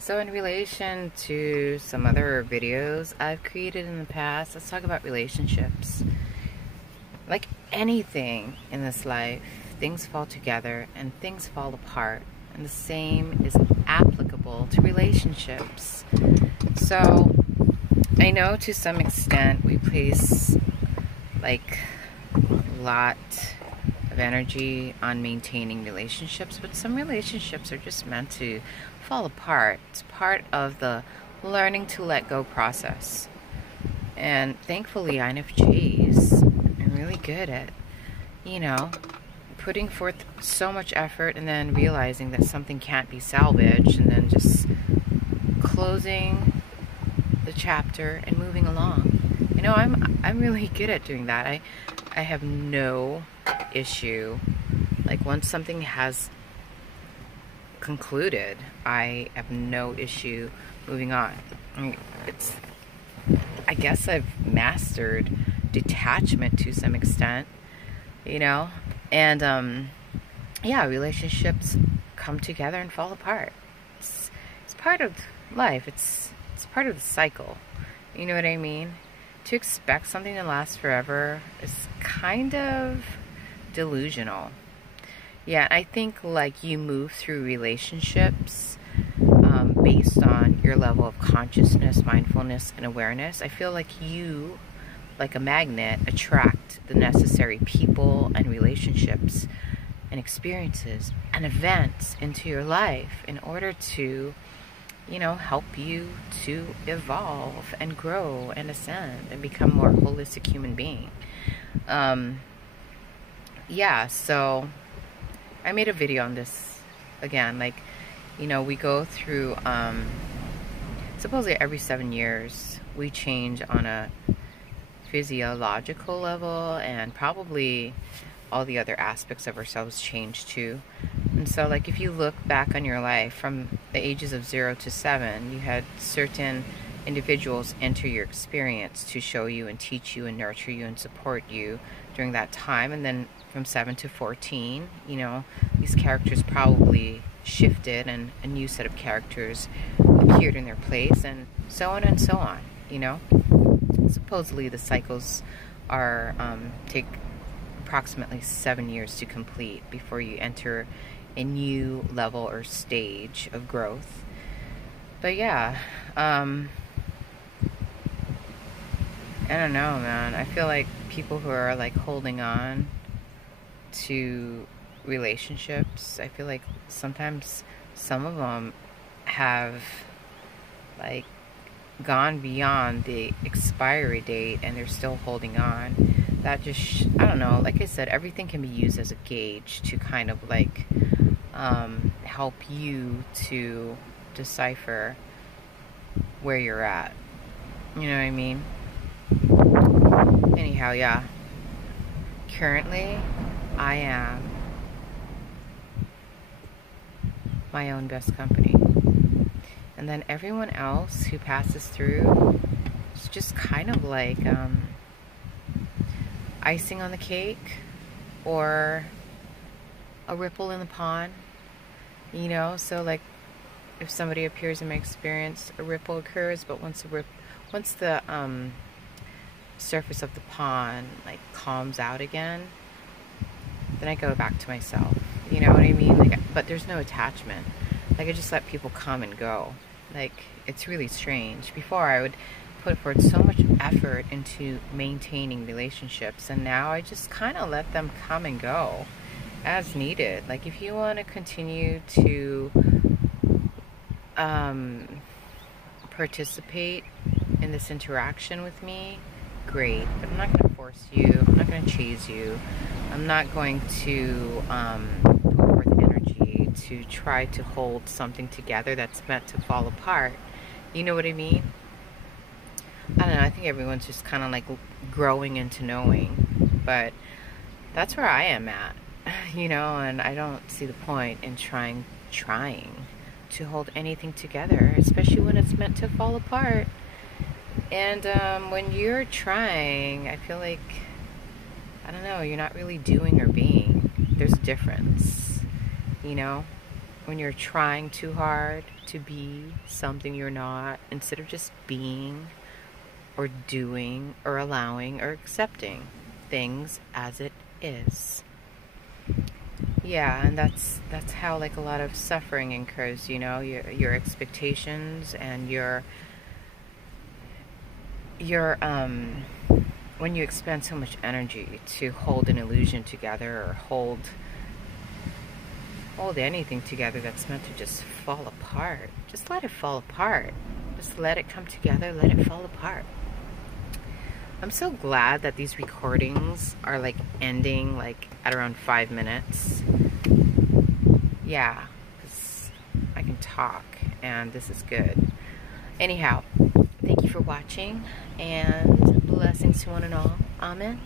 So in relation to some other videos I've created in the past, let's talk about relationships. Like anything in this life, things fall together and things fall apart. And the same is applicable to relationships. So I know to some extent we place like a lot of energy on maintaining relationships, but some relationships are just meant to fall apart. It's part of the learning to let go process. And thankfully, INFJs are really good at, putting forth so much effort and then realizing that something can't be salvaged and then just closing the chapter and moving along. I'm really good at doing that. I have no issue. Like once something has concluded, I have no issue moving on. I guess I've mastered detachment to some extent, and relationships come together and fall apart. It's part of life. It's part of the cycle. You know what I mean? To expect something to last forever is kind of delusional. Yeah, I think like you move through relationships based on your level of consciousness, mindfulness, and awareness. I feel like you, like a magnet, attract the necessary people and relationships and experiences and events into your life in order to, help you to evolve and grow and ascend and become a more holistic human being. So I made a video on this again. We go through, supposedly every 7 years, we change on a physiological level, and probably all the other aspects of ourselves change too. And so, if you look back on your life from the ages of 0 to 7, you had certain individuals enter your experience to show you and teach you and nurture you and support you during that time. And then from 7 to 14, these characters probably shifted and a new set of characters appeared in their place, and so on and so on. Supposedly the cycles are take approximately 7 years to complete before you enter a new level or stage of growth. But I don't know, man. I feel like people who are holding on to relationships, I feel like sometimes some of them have gone beyond the expiry date and they're still holding on. That just, I don't know, like I said, everything can be used as a gauge to kind of help you to decipher where you're at. You know what I mean? Anyhow, yeah. Currently, I am my own best company. And then everyone else who passes through is just kind of like icing on the cake or a ripple in the pond. So if somebody appears in my experience, a ripple occurs, but once the surface of the pond calms out again, then I go back to myself. You know what I mean? But there's no attachment. I just let people come and go. It's really strange. Before, I would put forth so much effort into maintaining relationships, and now I just kind of let them come and go as needed. If you want to continue to participate in this interaction with me, great. But I'm not going to force you. I'm not going to chase you. I'm not going to put forth energy to try to hold something together that's meant to fall apart. You know what I mean? I don't know. I think everyone's just kind of growing into knowing. But that's where I am at, and I don't see the point in trying to hold anything together, especially when it's meant to fall apart. And when you're trying, I feel like, I don't know, you're not really doing or being. There's a difference, when you're trying too hard to be something you're not, instead of just being or doing or allowing or accepting things as it is. Yeah, and that's how like a lot of suffering incurs, you know, your expectations and your when you expend so much energy to hold an illusion together or hold anything together that's meant to just fall apart. Just let it fall apart. Just let it come together, let it fall apart. I'm so glad that these recordings are like ending like at around 5 minutes. Yeah, because I can talk and this is good. Anyhow, thank you for watching and blessings to one and all. Amen.